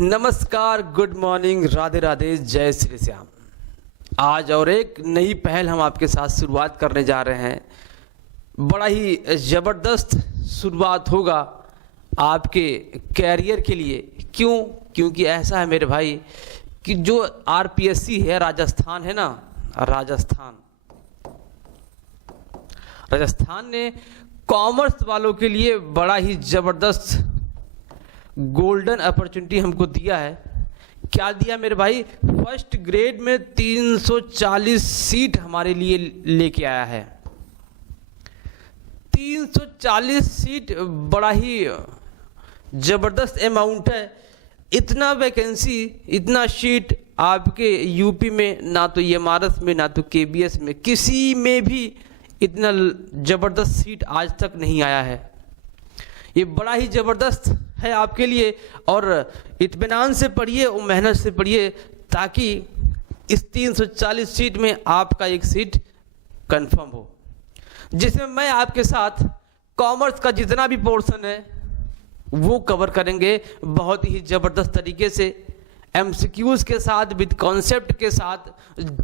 नमस्कार, good morning, Radhe Radhe, जय श्री श्याम। आज और एक नई पहल हम आपके साथ शुरुआत करने जा रहे हैं। बड़ा ही ज़बरदस्त शुरुआत होगा आपके कैरियर के लिए। क्यों? क्योंकि ऐसा है मेरे भाई कि जो आरपीएससी है, राजस्थान है ना, राजस्थान ने कॉमर्स वालों के लिए बड़ा ही ज़बरदस्त गोल्डन अपॉर्चुनिटी हमको दिया है। क्या दिया मेरे भाई? फर्स्ट ग्रेड में 340 सीट हमारे लिए लेके आया है। 340 सीट बड़ा ही ज़बरदस्त अमाउंट है। इतना वैकेंसी, इतना सीट आपके यूपी में ना तो एमआरएस में ना तो केबीएस में, किसी में भी इतना ज़बरदस्त सीट आज तक नहीं आया है। ये बड़ा ही ज़बरदस्त है आपके लिए और इत्मीनान से पढ़िए और मेहनत से पढ़िए ताकि इस 340 सीट में आपका एक सीट कंफर्म हो, जिसमें मैं आपके साथ कॉमर्स का जितना भी पोर्शन है वो कवर करेंगे बहुत ही ज़बरदस्त तरीके से, एमसीक्यूज़ के साथ, विद कॉन्सेप्ट के साथ।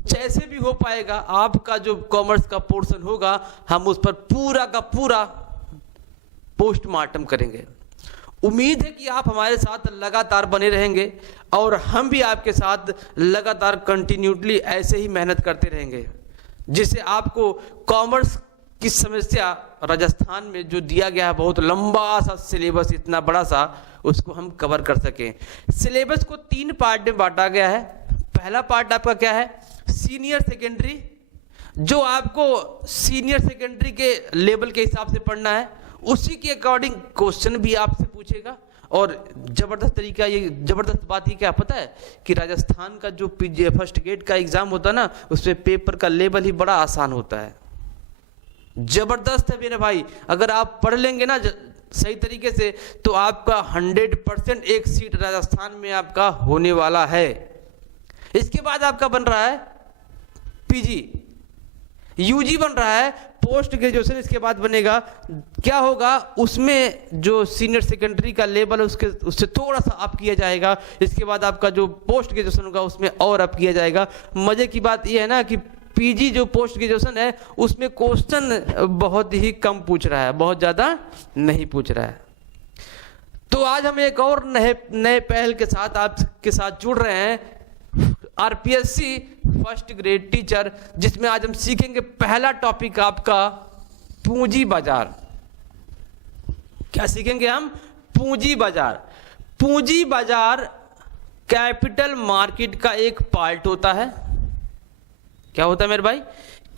जैसे भी हो पाएगा आपका जो कॉमर्स का पोर्शन होगा हम उस पर पूरा का पूरा पोस्टमार्टम करेंगे। उम्मीद है कि आप हमारे साथ लगातार बने रहेंगे और हम भी आपके साथ लगातार कंटिन्यूटली ऐसे ही मेहनत करते रहेंगे, जिससे आपको कॉमर्स की समस्या राजस्थान में जो दिया गया है बहुत लंबा सा सिलेबस, इतना बड़ा सा, उसको हम कवर कर सकें। सिलेबस को 3 पार्ट में बांटा गया है। पहला पार्ट आपका क्या है? सीनियर सेकेंडरी, जो आपको सीनियर सेकेंडरी के लेवल के हिसाब से पढ़ना है, उसी के अकॉर्डिंग क्वेश्चन भी आपसे पूछेगा। और ज़बरदस्त तरीका, ये ज़बरदस्त बात ये क्या पता है कि राजस्थान का जो फर्स्ट ग्रेड का एग्ज़ाम होता है ना, उसमें पेपर का लेवल ही बड़ा आसान होता है। ज़बरदस्त है मेरे भाई। अगर आप पढ़ लेंगे ना सही तरीके से तो आपका 100% एक सीट राजस्थान में आपका होने वाला है। इसके बाद आपका बन रहा है पीजी, यूजी बन रहा है, पोस्ट ग्रेजुएशन इसके बाद बनेगा। क्या होगा उसमें? जो सीनियर सेकेंडरी का लेवल है उससे थोड़ा सा अप किया जाएगा। इसके बाद आपका जो पोस्ट ग्रेजुएशन होगा उसमें और अप किया जाएगा। मज़े की बात यह है ना कि पीजी जो पोस्ट ग्रेजुएशन है उसमें क्वेश्चन बहुत ही कम पूछ रहा है, बहुत ज़्यादा नहीं पूछ रहा है। तो आज हम एक और नए पहल के साथ आपके साथ जुड़ रहे हैं, आरपीएससी फर्स्ट ग्रेड टीचर, जिसमें आज हम सीखेंगे पहला टॉपिक आपका पूंजी बाजार। क्या सीखेंगे हम? पूंजी बाजार। पूंजी बाजार कैपिटल मार्केट का एक पार्ट होता है। क्या होता है मेरे भाई?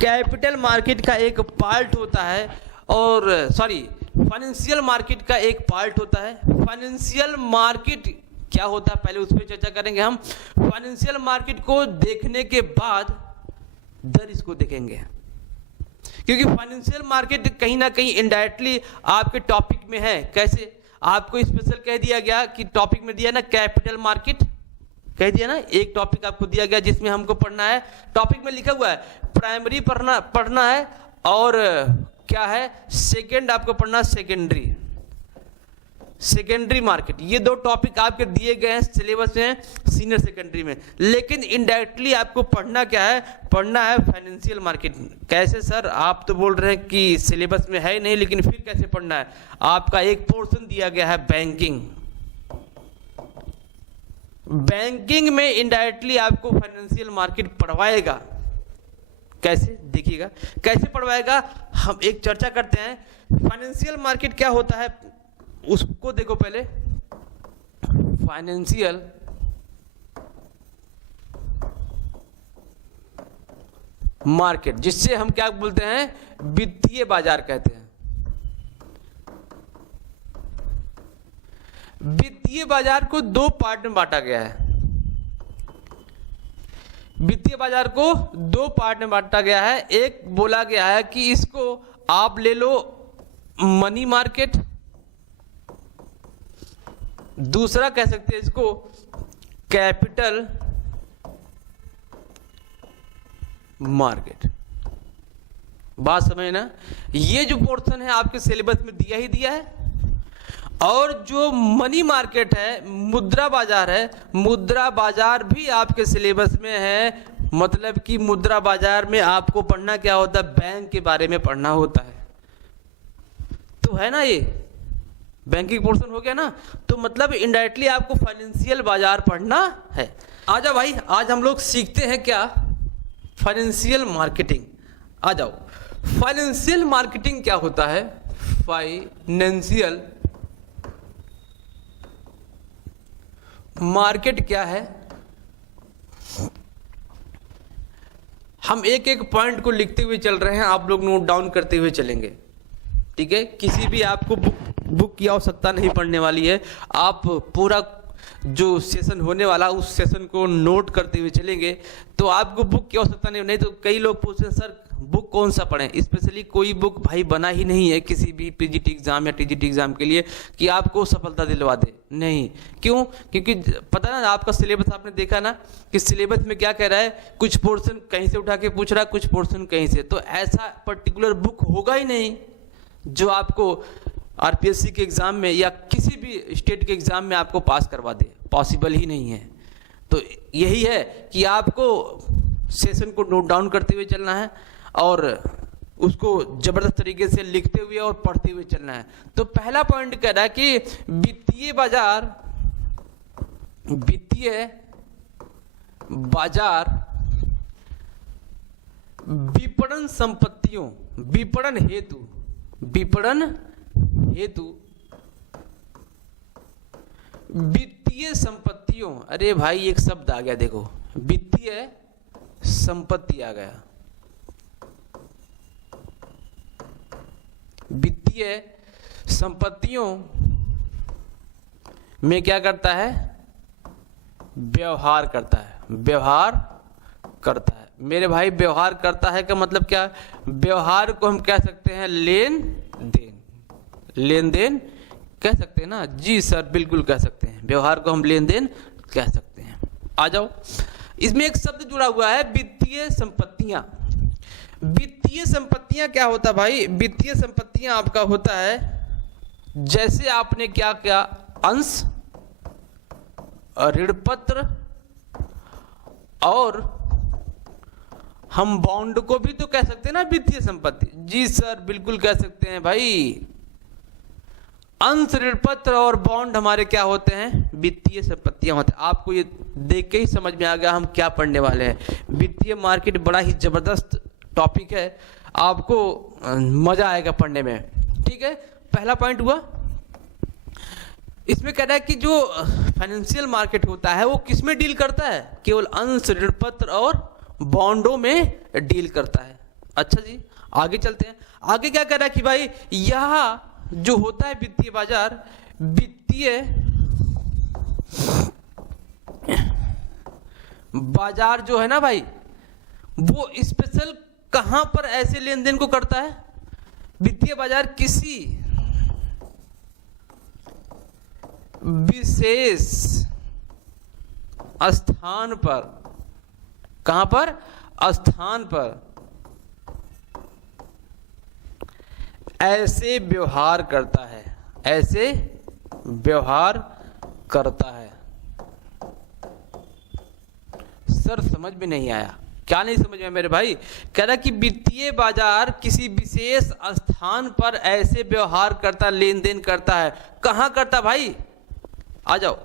कैपिटल मार्केट का एक पार्ट होता है, और फाइनेंशियल मार्केट का एक पार्ट होता है। फाइनेंशियल मार्केट क्या होता है पहले उस पर चर्चा करेंगे हम। फाइनेंशियल मार्केट को देखने के बाद इधर इसको देखेंगे, क्योंकि फाइनेंशियल मार्केट कहीं ना कहीं इनडायरेक्टली आपके टॉपिक में है। कैसे? आपको स्पेशल कह दिया गया कि टॉपिक में दिया ना कैपिटल मार्केट, कह दिया ना, एक टॉपिक आपको दिया गया जिसमें हमको पढ़ना है। टॉपिक में लिखा हुआ है प्राइमरी पढ़ना है, और क्या है सेकेंड आपको पढ़ना, सेकेंडरी मार्केट। ये 2 टॉपिक आपके दिए गए हैं सिलेबस में सीनियर सेकेंडरी में, लेकिन इनडायरेक्टली आपको पढ़ना क्या है? पढ़ना है फाइनेंशियल मार्केट। कैसे सर? आप तो बोल रहे हैं कि सिलेबस में है ही नहीं, लेकिन फिर कैसे पढ़ना है? आपका एक पोर्शन दिया गया है बैंकिंग। बैंकिंग में इनडायरेक्टली आपको फाइनेंशियल मार्केट पढ़वाएगा। कैसे? देखिएगा कैसे पढ़वाएगा, हम एक चर्चा करते हैं। फाइनेंशियल मार्केट क्या होता है उसको देखो पहले। फाइनेंशियल मार्केट, जिससे हम क्या बोलते हैं? वित्तीय बाजार कहते हैं। वित्तीय बाजार को 2 पार्ट में बांटा गया है। वित्तीय बाजार को 2 पार्ट में बांटा गया है। एक बोला गया है कि इसको आप ले लो मनी मार्केट, दूसरा कह सकते हैं इसको कैपिटल मार्केट। बात समझे ना? ये जो पोर्शन है आपके सिलेबस में दिया ही दिया है, और जो मनी मार्केट है, मुद्रा बाजार है, मुद्रा बाजार भी आपके सिलेबस में है। मतलब कि मुद्रा बाजार में आपको पढ़ना क्या होता है, बैंक के बारे में पढ़ना होता है। तो है ना, ये बैंकिंग पोर्शन हो गया ना। तो मतलब इनडायरेक्टली आपको फाइनेंशियल बाजार पढ़ना है। आजा भाई, आज हम लोग सीखते हैं क्या, फाइनेंशियल मार्केटिंग। आ जाओ, फाइनेंशियल मार्केटिंग क्या होता है। फाइनेंशियल मार्केट क्या है, हम एक एक पॉइंट को लिखते हुए चल रहे हैं, आप लोग नोट डाउन करते हुए चलेंगे, ठीक है। किसी भी आपको बुक की आवश्यकता नहीं पड़ने वाली है। आप पूरा जो सेशन होने वाला उस सेशन को नोट करते हुए चलेंगे तो आपको बुक की आवश्यकता नहीं तो कई लोग पूछते हैं सर बुक कौन सा पढ़ें। स्पेशली कोई बुक भाई बना ही नहीं है किसी भी पीजीटी एग्जाम या टीजीटी एग्जाम के लिए कि आपको सफलता दिलवा दे, नहीं। क्यों? क्योंकि पता ना आपका सिलेबस, आपने देखा ना कि सिलेबस में क्या कह रहा है, कुछ पोर्शन कहीं से उठा के पूछ रहा है, कुछ पोर्शन कहीं से। तो ऐसा पर्टिकुलर बुक होगा ही नहीं जो आपको आरपीएससी के एग्जाम में या किसी भी स्टेट के एग्जाम में आपको पास करवा दे, पॉसिबल ही नहीं है। तो यही है कि आपको सेशन को नोट डाउन करते हुए चलना है और उसको जबरदस्त तरीके से लिखते हुए और पढ़ते हुए चलना है। तो पहला पॉइंट कह रहा है कि वित्तीय बाजार विपणन संपत्तियों, विपणन हेतु वित्तीय संपत्तियों, अरे भाई एक शब्द आ गया देखो, वित्तीय संपत्ति आ गया। वित्तीय संपत्तियों में क्या करता है, व्यवहार करता है। मेरे भाई व्यवहार करता है का मतलब क्या, व्यवहार को हम कह सकते हैं लेन देन कह सकते हैं ना। जी सर बिल्कुल कह सकते हैं, व्यवहार को हम लेन देन कह सकते हैं। आ जाओ, इसमें एक शब्द जुड़ा हुआ है वित्तीय संपत्तियां। वित्तीय संपत्तियां क्या होता भाई, वित्तीय संपत्तियां आपका होता है जैसे आपने क्या क्या अंश, ऋण पत्र और हम बॉन्ड को भी तो कह सकते हैं ना वित्तीय संपत्ति। जी सर बिल्कुल कह सकते हैं भाई, अंश, ऋण पत्र और बॉन्ड हमारे क्या होते हैं, वित्तीय संपत्तियां होते हैं। आपको ये देख के ही समझ में आ गया हम क्या पढ़ने वाले हैं। वित्तीय मार्केट बड़ा ही जबरदस्त टॉपिक है, आपको मजा आएगा पढ़ने में, ठीक है। पहला पॉइंट हुआ। इसमें कह रहा है कि जो फाइनेंशियल मार्केट होता है वो किस में डील करता है, केवल अंश, ऋण पत्र और बॉन्डों में डील करता है। अच्छा जी आगे चलते हैं। आगे क्या कह रहा है कि भाई यह जो होता है वित्तीय बाजार, वित्तीय बाजार जो है ना भाई, वो स्पेशल कहां पर ऐसे लेन देन को करता है, वित्तीय बाजार किसी विशेष स्थान पर, कहां पर, स्थान पर ऐसे व्यवहार करता है, ऐसे व्यवहार करता है। सर समझ में नहीं आया, क्या नहीं समझ में मेरे भाई? कह रहा कि वित्तीय बाजार किसी विशेष स्थान पर ऐसे व्यवहार करता, लेन देन करता है। कहां करता भाई? आ जाओ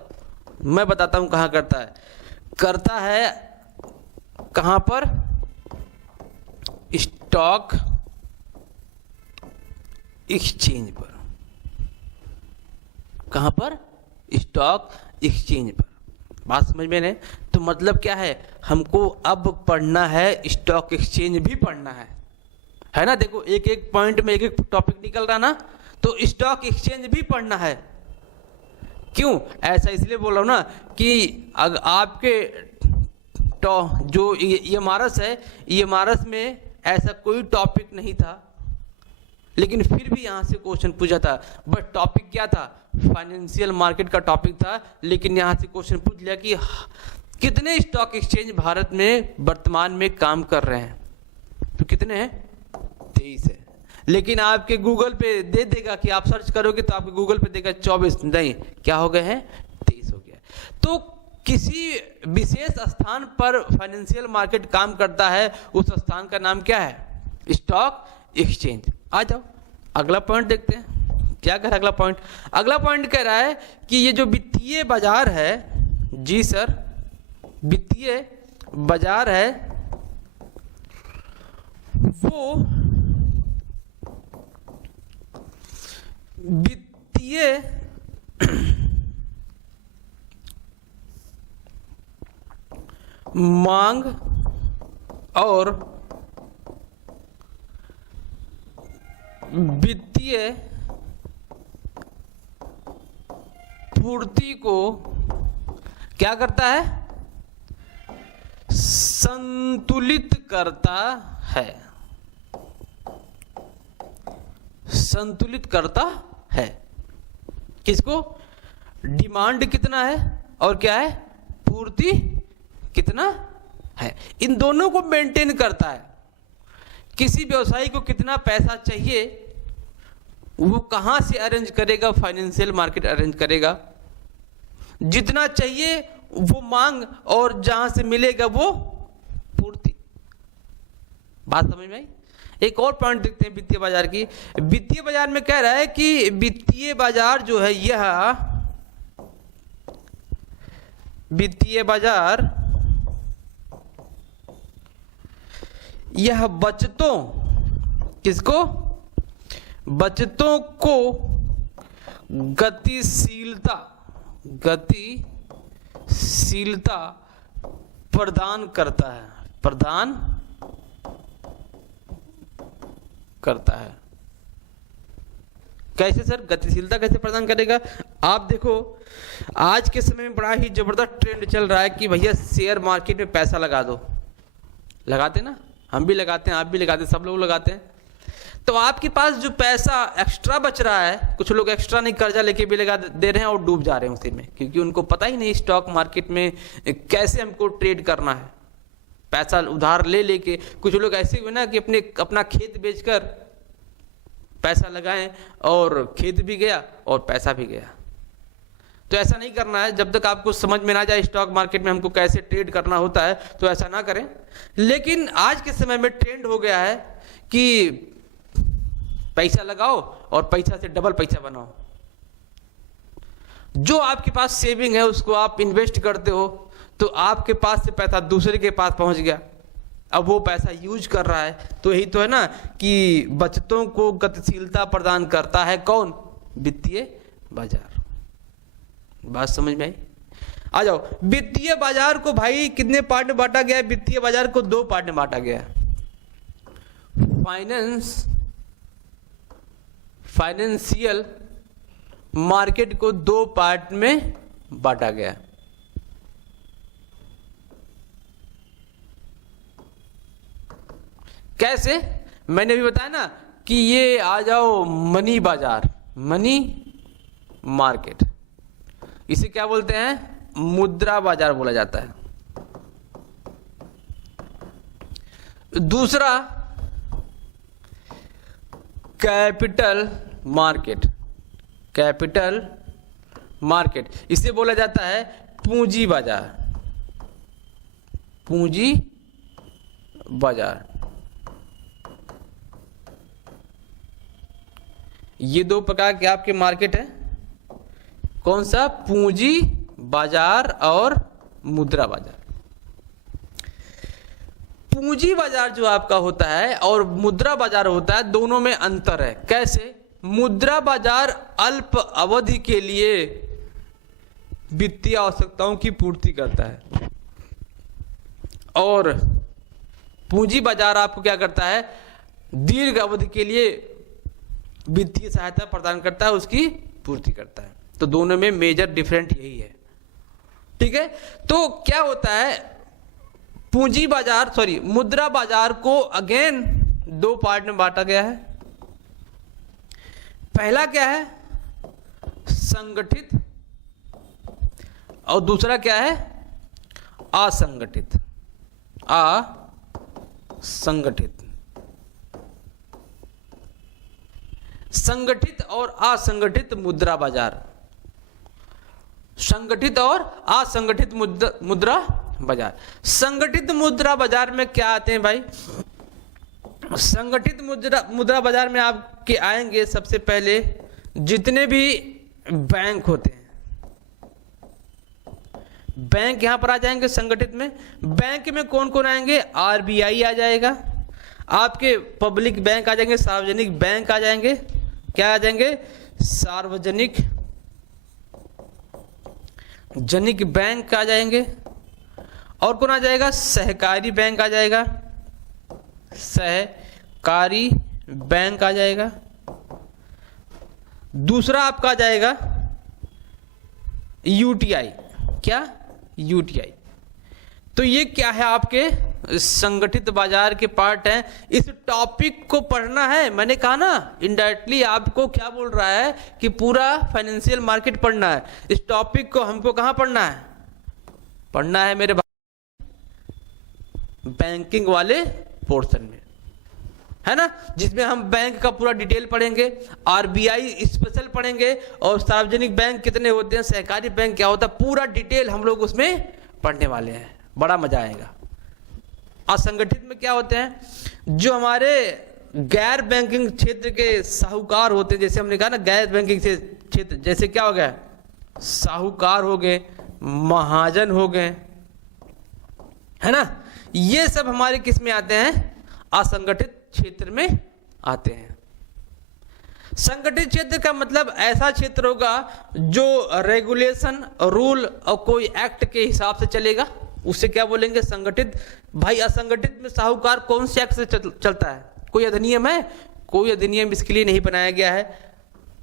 मैं बताता हूं कहां करता है। करता है कहां पर? स्टॉक एक्सचेंज पर। कहां पर? स्टॉक एक्सचेंज पर। बात समझ में नहीं? तो मतलब क्या है, हमको अब पढ़ना है, स्टॉक एक्सचेंज भी पढ़ना है ना। देखो एक एक पॉइंट में एक एक टॉपिक निकल रहा ना, तो स्टॉक एक्सचेंज भी पढ़ना है। क्यों ऐसा इसलिए बोल रहा हूं ना कि अगर आपके जो ईएमआरएस है, ईएमआरएस में ऐसा कोई टॉपिक नहीं था, लेकिन फिर भी यहां से क्वेश्चन पूछा था। बट टॉपिक क्या था? फाइनेंशियल मार्केट का टॉपिक था, लेकिन यहां से क्वेश्चन पूछ लिया कि कितने स्टॉक एक्सचेंज भारत में वर्तमान में काम कर रहे हैं। तो कितने हैं? 23 है। लेकिन आपके गूगल पे दे देगा कि आप सर्च करोगे तो आपके गूगल पे देगा 24, नहीं क्या हो गए हैं 23 हो गया। तो किसी विशेष स्थान पर फाइनेंशियल मार्केट काम करता है, उस स्थान का नाम क्या है? Stock exchange. आ जाओ अगला पॉइंट देखते हैं क्या कह रहा है अगला पॉइंट। अगला पॉइंट कह रहा है कि ये जो वित्तीय बाजार है, जी सर, वित्तीय बाजार है वो वित्तीय मांग और वित्तीय पूर्ति को क्या करता है? संतुलित करता है, संतुलित करता है। किसको? डिमांड कितना है और क्या है? पूर्ति कितना है। इन दोनों को मेंटेन करता है। किसी व्यवसायी को कितना पैसा चाहिए वो कहां से अरेंज करेगा? फाइनेंशियल मार्केट अरेंज करेगा। जितना चाहिए वो मांग और जहां से मिलेगा वो पूर्ति। बात समझ में आई? एक और पॉइंट देखते हैं वित्तीय बाजार की। वित्तीय बाजार में कह रहा है कि वित्तीय बाजार जो है, यह वित्तीय बाजार यह बचतों, किसको? बचतों को गतिशीलता प्रदान करता है, प्रदान करता है। कैसे सर? गतिशीलता कैसे प्रदान करेगा? आप देखो आज के समय में बड़ा ही जबरदस्त ट्रेंड चल रहा है कि भैया शेयर मार्केट में पैसा लगा दो। लगाते ना, हम भी लगाते हैं, आप भी लगाते हैं, सब लोग लगाते हैं। तो आपके पास जो पैसा एक्स्ट्रा बच रहा है, कुछ लोग एक्स्ट्रा नहीं कर्जा लेके भी लगा दे रहे हैं और डूब जा रहे हैं उसी में, क्योंकि उनको पता ही नहीं स्टॉक मार्केट में कैसे हमको ट्रेड करना है। पैसा उधार ले लेके कुछ लोग ऐसे हुए ना कि अपना खेत बेचकर पैसा लगाएं और खेत भी गया और पैसा भी गया। तो ऐसा नहीं करना है। जब तक आपको समझ में ना जाए स्टॉक मार्केट में हमको कैसे ट्रेड करना होता है तो ऐसा ना करें। लेकिन आज के समय में ट्रेंड हो गया है कि पैसा लगाओ और पैसा से डबल पैसा बनाओ। जो आपके पास सेविंग है उसको आप इन्वेस्ट करते हो तो आपके पास से पैसा दूसरे के पास पहुंच गया, अब वो पैसा यूज कर रहा है। तो यही तो है ना कि बचतों को गतिशीलता प्रदान करता है कौन? वित्तीय बाजार। बात समझ में आई? आ जाओ, वित्तीय बाजार को भाई कितने पार्ट में बांटा गया है? वित्तीय बाजार को 2 पार्ट में बांटा गया है। फाइनेंशियल मार्केट को 2 पार्ट में बांटा गया है। कैसे? मैंने भी बताया ना कि ये आ जाओ मनी बाजार, मनी मार्केट, इसे क्या बोलते हैं? मुद्रा बाजार बोला जाता है। दूसरा कैपिटल मार्केट, कैपिटल मार्केट इसे बोला जाता है पूंजी बाजार, पूंजी बाजार। ये 2 प्रकार के आपके मार्केट है। कौन सा? पूंजी बाजार और मुद्रा बाजार। पूंजी बाजार जो आपका होता है और मुद्रा बाजार होता है, दोनों में अंतर है। कैसे? मुद्रा बाजार अल्प अवधि के लिए वित्तीय आवश्यकताओं की पूर्ति करता है और पूंजी बाजार आपको क्या करता है? दीर्घ अवधि के लिए वित्तीय सहायता प्रदान करता है, उसकी पूर्ति करता है। तो दोनों में मेजर डिफरेंट यही है। ठीक है? तो क्या होता है? पूंजी बाजार मुद्रा बाजार को अगेन 2 पार्ट में बांटा गया है। पहला क्या है? संगठित, और दूसरा क्या है? असंगठित। असंगठित। संगठित और असंगठित मुद्रा बाजार, संगठित और असंगठित मुद्रा बाजार। संगठित मुद्रा बाजार में क्या आते हैं भाई? संगठित मुद्रा बाजार में आपके आएंगे सबसे पहले जितने भी बैंक होते हैं, बैंक यहां पर आ जाएंगे संगठित में। बैंक में कौन कौन आएंगे? आरबीआई आ जाएगा, आपके पब्लिक बैंक आ जाएंगे, सार्वजनिक बैंक आ जाएंगे। क्या आ जाएंगे? सार्वजनिक बैंक आ जाएंगे। और कौन आ जाएगा? सहकारी बैंक आ जाएगा, सहकारी बैंक आ जाएगा। दूसरा आपका आ जाएगा यूटीआई। क्या? यूटीआई। तो ये क्या है? आपके संगठित बाजार के पार्ट हैं। इस टॉपिक को पढ़ना है, मैंने कहा ना इनडायरेक्टली आपको क्या बोल रहा है कि पूरा फाइनेंशियल मार्केट पढ़ना है। इस टॉपिक को हमको कहां पढ़ना है? पढ़ना है मेरे भाई बैंकिंग वाले पोर्शन में, है ना, जिसमें हम बैंक का पूरा डिटेल पढ़ेंगे, आरबीआई स्पेशल पढ़ेंगे, और सार्वजनिक बैंक कितने होते हैं, सहकारी बैंक क्या होता है, पूरा डिटेल हम लोग उसमें पढ़ने वाले हैं। बड़ा मजा आएगा। असंगठित में क्या होते हैं? जो हमारे गैर बैंकिंग क्षेत्र के साहूकार होते हैं, जैसे हमने कहा ना गैर बैंकिंग क्षेत्र, जैसे क्या हो गया? साहूकार हो गए, महाजन हो गए, है ना, ये सब हमारे किस में आते हैं? असंगठित क्षेत्र में आते हैं। संगठित क्षेत्र का मतलब ऐसा क्षेत्र होगा जो रेगुलेशन, रूल और कोई एक्ट के हिसाब से चलेगा, उसे क्या बोलेंगे? संगठित। भाई असंगठित में साहूकार कौन से एक्ट से चलता है? कोई अधिनियम है? कोई अधिनियम इसके लिए नहीं बनाया गया है।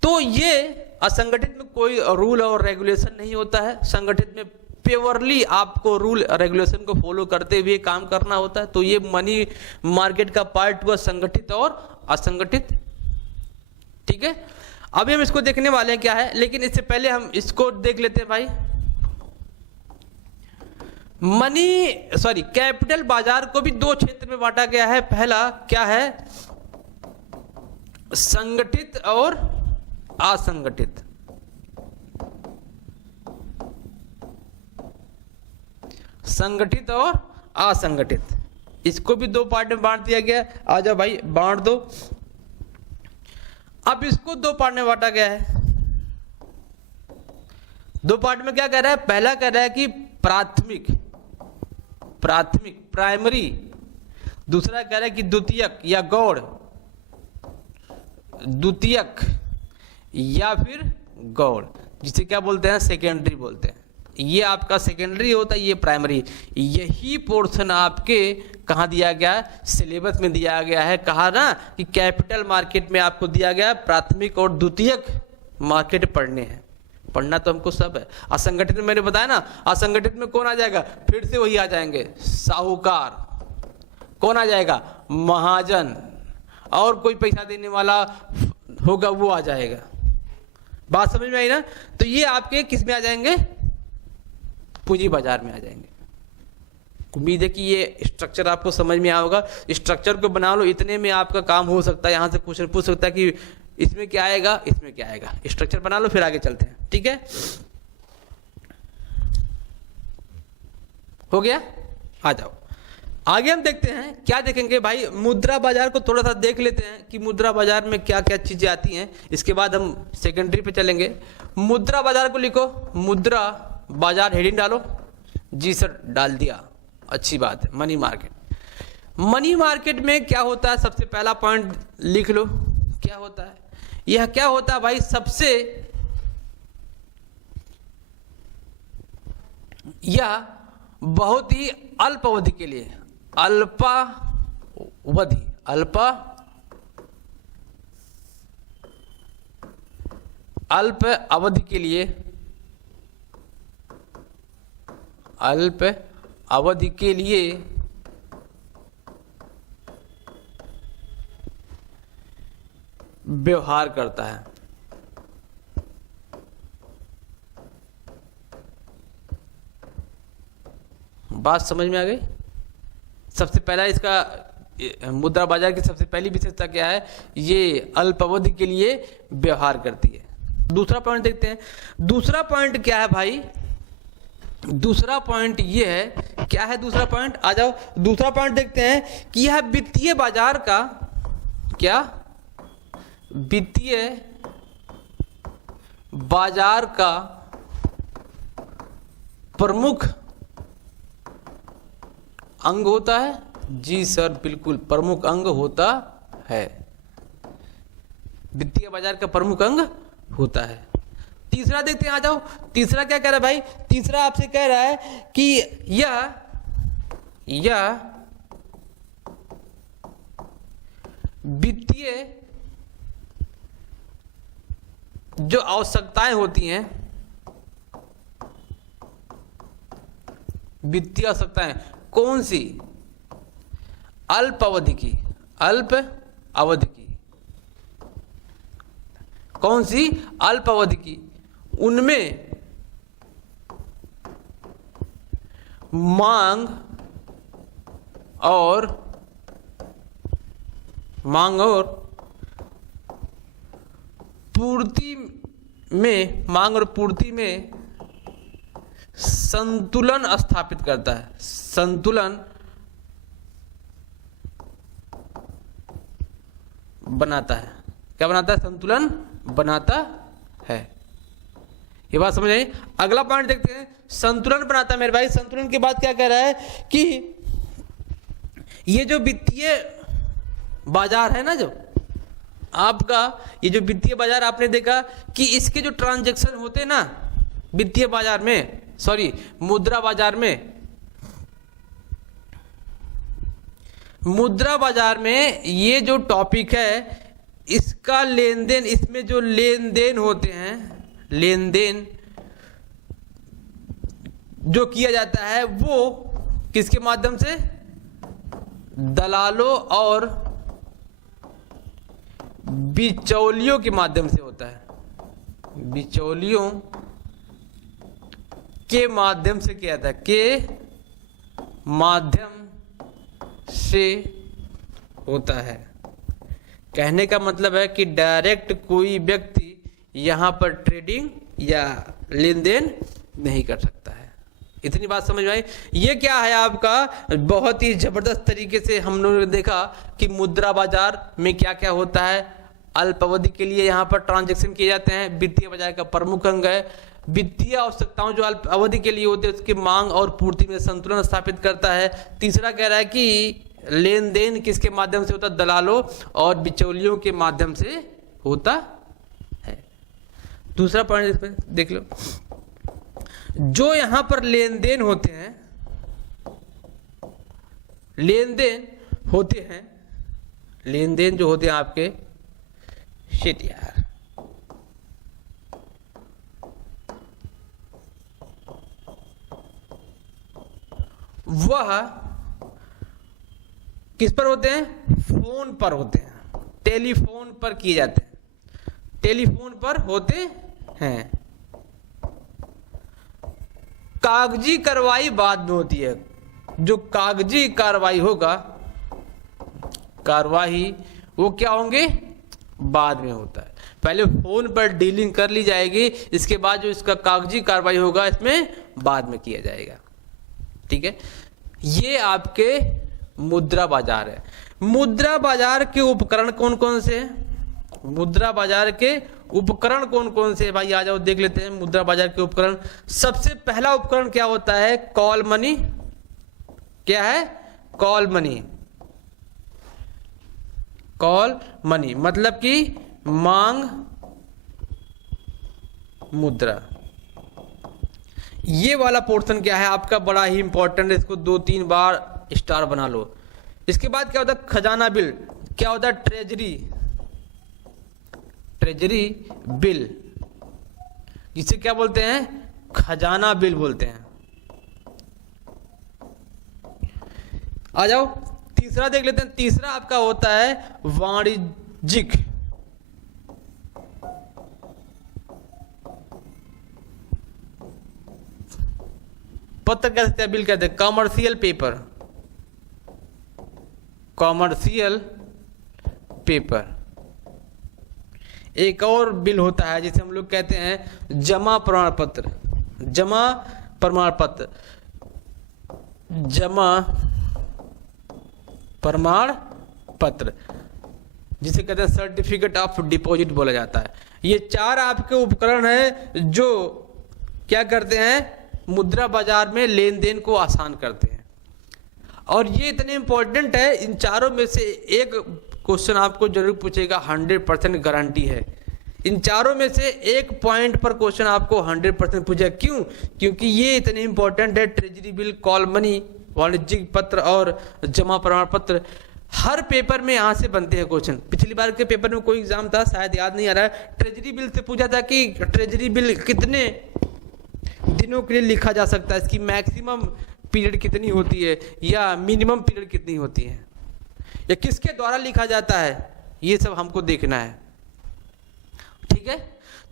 तो ये असंगठित में कोई रूल और रेगुलेशन नहीं होता है। संगठित में प्योरली आपको रूल रेगुलेशन को फॉलो करते हुए काम करना होता है। तो ये मनी मार्केट का पार्ट हुआ संगठित और असंगठित। ठीक है, अभी हम इसको देखने वाले हैं क्या है, लेकिन इससे पहले हम इसको देख लेते हैं भाई। कैपिटल बाजार को भी दो क्षेत्र में बांटा गया है। पहला क्या है? संगठित और असंगठित। संगठित और असंगठित, इसको भी दो पार्ट में बांट दिया गया। आ जाओ भाई बांट दो। अब इसको दो पार्ट में बांटा गया है। दो पार्ट में क्या कह रहा है? पहला कह रहा है कि प्राथमिक प्राइमरी, दूसरा कह रहा है कि द्वितीयक या गौड़, द्वितीयक या फिर गौड़, जिसे क्या बोलते हैं? सेकेंडरी बोलते हैं। ये आपका सेकेंडरी होता है, ये प्राइमरी। यही पोर्शन आपके कहाँ दिया गया है? सिलेबस में दिया गया है। कहा ना कि कैपिटल मार्केट में आपको दिया गया प्राथमिक और द्वितीयक मार्केट पढ़ने हैं। पढ़ना तो हमको सब है। असंगठित में मैंने बताया ना, असंगठित में कौन आ जाएगा? फिर से वही आ जाएंगे, साहूकार। कौन आ जाएगा? महाजन। और कोई पैसा देने वाला होगा वो आ जाएगा। बात समझ में आई ना? तो ये आपके किस में आ जाएंगे? पूंजी बाजार में आ जाएंगे। उम्मीद है कि ये स्ट्रक्चर आपको समझ में आया होगा। स्ट्रक्चर को बना लो, इतने में आपका काम हो सकता है। यहां से क्वेश्चन पूछ सकता है कि इसमें क्या आएगा, इसमें क्या आएगा। स्ट्रक्चर बना लो, फिर आगे चलते हैं। ठीक है, हो गया? आ जाओ आगे हम देखते हैं। क्या देखेंगे भाई? मुद्रा बाजार को थोड़ा सा देख लेते हैं कि मुद्रा बाजार में क्या क्या चीजें आती हैं। इसके बाद हम सेकेंडरी पे चलेंगे। मुद्रा बाजार को लिखो, मुद्रा बाजार हेडिंग डालो। जी सर, डाल दिया, अच्छी बात है। मनी मार्केट, मनी मार्केट में क्या होता है? सबसे पहला पॉइंट लिख लो, क्या होता है? यह क्या होता है भाई? सबसे यह बहुत ही अल्प अवधि के लिए, अल्प अवधि के लिए, अल्प अवधि के लिए व्यवहार करता है। बात समझ में आ गई? सबसे पहला इसका मुद्रा बाजार की सबसे पहली विशेषता क्या है, ये अल्पावधि के लिए व्यवहार करती है। दूसरा पॉइंट देखते हैं। दूसरा पॉइंट क्या है भाई, दूसरा पॉइंट ये है, क्या है दूसरा पॉइंट, आ जाओ दूसरा पॉइंट देखते हैं कि यह वित्तीय बाजार का, क्या, वित्तीय बाजार का प्रमुख अंग होता है। जी सर, बिल्कुल प्रमुख अंग होता है, वित्तीय बाजार का प्रमुख अंग होता है। तीसरा देखते हैं, आ जाओ। तीसरा क्या कह रहा है भाई, तीसरा आपसे कह रहा है कि यह वित्तीय जो आवश्यकताएं होती हैं, वित्तीय आवश्यकताएं कौन सी, अल्प अवधि की, अल्प अवधि की, कौन सी, अल्प अवधि की, उनमें मांग और पूर्ति में, मांग और पूर्ति में संतुलन स्थापित करता है, संतुलन बनाता है। क्या बनाता है, संतुलन बनाता है। ये बात समझ आई। अगला पॉइंट देखते हैं, संतुलन बनाता है मेरे भाई। संतुलन के बाद क्या कह रहा है कि ये जो वित्तीय बाजार है ना, जो आपका ये जो वित्तीय बाजार आपने देखा कि इसके जो ट्रांजैक्शन होते हैं ना वित्तीय बाजार में, सॉरी मुद्रा बाजार में, मुद्रा बाजार में ये जो टॉपिक है इसका लेन देन, इसमें जो लेन देन होते हैं, लेन देन जो किया जाता है वो किसके माध्यम से, दलालों और बिचौलियों के माध्यम से होता है। बिचौलियों के माध्यम से किया जाता है, के माध्यम से होता है। कहने का मतलब है कि डायरेक्ट कोई व्यक्ति यहां पर ट्रेडिंग या लेन देन नहीं कर सकता है। इतनी बात समझ में आई। ये क्या है आपका, बहुत ही जबरदस्त तरीके से हम लोगों ने देखा कि मुद्रा बाजार में क्या क्या होता है। अल्पावधि के लिए यहाँ पर ट्रांजैक्शन किए जाते हैं, वित्तीय बाजार का प्रमुख अंग है। वित्तीय आवश्यकताओं जो अल्प अवधि के लिए होते हैं उसकी मांग और पूर्ति में संतुलन स्थापित करता है। तीसरा कह रहा है कि लेन देन किसके माध्यम से होता है, दलालों और बिचौलियों के माध्यम से होता है। दूसरा पॉइंट इसमें देख लो, जो यहां पर लेन देन होते हैं, लेन देन होते हैं, लेन देन जो होते हैं आपके, शिट यार, वह किस पर होते हैं, फोन पर होते हैं, टेलीफोन पर किए जाते हैं, टेलीफोन पर होते हैं। कागजी कार्रवाई बाद में होती है। जो कागजी कार्रवाई होगा, कार्रवाई वो क्या होंगे, बाद में होता है। पहले फोन पर डीलिंग कर ली जाएगी, इसके बाद जो इसका कागजी कार्रवाई होगा इसमें बाद में किया जाएगा। ठीक है, ये आपके मुद्रा बाजार है। मुद्रा बाजार के उपकरण कौन कौन से हैं, मुद्रा बाजार के उपकरण कौन कौन से, भाई आ जाओ देख लेते हैं मुद्रा बाजार के उपकरण। सबसे पहला उपकरण क्या होता है, कॉल मनी। क्या है, कॉल मनी। कॉल मनी मतलब कि मांग मुद्रा। ये वाला पोर्शन क्या है आपका, बड़ा ही इंपॉर्टेंट है, इसको 2-3 बार स्टार बना लो। इसके बाद क्या होता है, खजाना बिल। क्या होता है, ट्रेजरी, ट्रेजरी बिल, जिसे क्या बोलते हैं, खजाना बिल बोलते हैं। आ जाओ तीसरा देख लेते हैं। तीसरा आपका होता है वाणिज्यिक। पत्र कह सकते हैं, बिल कहते हैं, कॉमर्शियल पेपर, कॉमर्शियल पेपर। एक और बिल होता है जिसे हम लोग कहते हैं जमा प्रमाण पत्र। जमा प्रमाण पत्र, जमा प्रमाण पत्र जिसे कहते हैं सर्टिफिकेट ऑफ डिपॉजिट बोला जाता है। ये चार आपके उपकरण हैं जो क्या करते हैं, मुद्रा बाजार में लेन देन को आसान करते हैं। और ये इतने इंपॉर्टेंट है, इन चारों में से एक क्वेश्चन आपको जरूर पूछेगा, 100% गारंटी है। इन चारों में से एक पॉइंट पर क्वेश्चन आपको 100% पूछेगा। क्यों? क्योंकि ये इतने इंपॉर्टेंट है। ट्रेजरी बिल, कॉल मनी, वाणिज्यिक पत्र और जमा प्रमाण पत्र हर पेपर में यहाँ से बनते हैं क्वेश्चन। पिछली बार के पेपर में कोई एग्जाम था, शायद याद नहीं आ रहा है, ट्रेजरी बिल से पूछा था कि ट्रेजरी बिल कितने दिनों के लिए लिखा जा सकता है, इसकी मैक्सिमम पीरियड कितनी होती है या मिनिमम पीरियड कितनी होती है, या किसके द्वारा लिखा जाता है, ये सब हमको देखना है। ठीक है,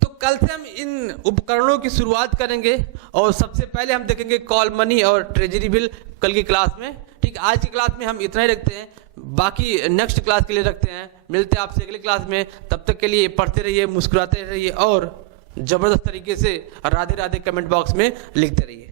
तो कल से हम इन उपकरणों की शुरुआत करेंगे और सबसे पहले हम देखेंगे कॉल मनी और ट्रेजरी बिल कल की क्लास में। ठीक, आज की क्लास में हम इतना ही रखते हैं, बाकी नेक्स्ट क्लास के लिए रखते हैं। मिलते हैं आपसे अगली क्लास में, तब तक के लिए पढ़ते रहिए, मुस्कुराते रहिए और जबरदस्त तरीके से राधे राधे कमेंट बॉक्स में लिखते रहिए।